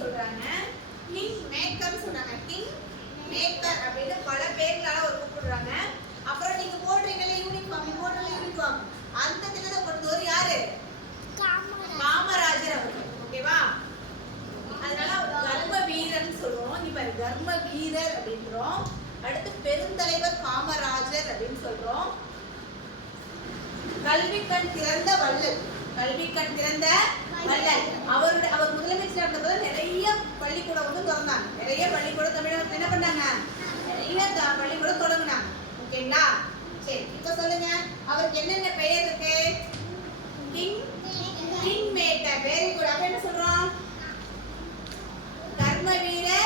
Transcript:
சொல்றாங்க. King maker சொன்னாங்க. King maker அப்படின்னு பல பேர்களால ஒரு கூப்பிடுறாங்க. அப்புறம் நீங்க போடுறீங்கல்ல யூனிஃபார்ம் அந்த திட்டத்தை கொண்டவர் யாரு? காமராஜர் அவர்கள். ஓகேவா? அதனால கர்ம வீரன் சொல்றோம். இப்ப கர்ம வீரர் அப்படின்றோம். அடுத்து பெருந்தலைவர் காமராஜர் அப்படின்னு சொல்றோம். கல்விக்கண் திறந்த வள்ளல். கல்விக்கண் திறந்த வள்ளல். அவர் முதலமைச்சர் இருந்தபோது நிறைய பள்ளிக்கூடம் வந்து திறந்தாங்க. நிறைய பள்ளிக்கூடம் தமிழகத்துல என்ன பண்ணாங்க? நிறைய பள்ளிக்கூடம் தொடங்கினாங்க. ஓகேங்களா? சரி, இப்ப சொல்லுங்க, அவருக்கு என்னென்ன பெயர் இருக்கு? King maker. Very good. அப்ப என்ன சொல்றோம்? கர்ம வீரர்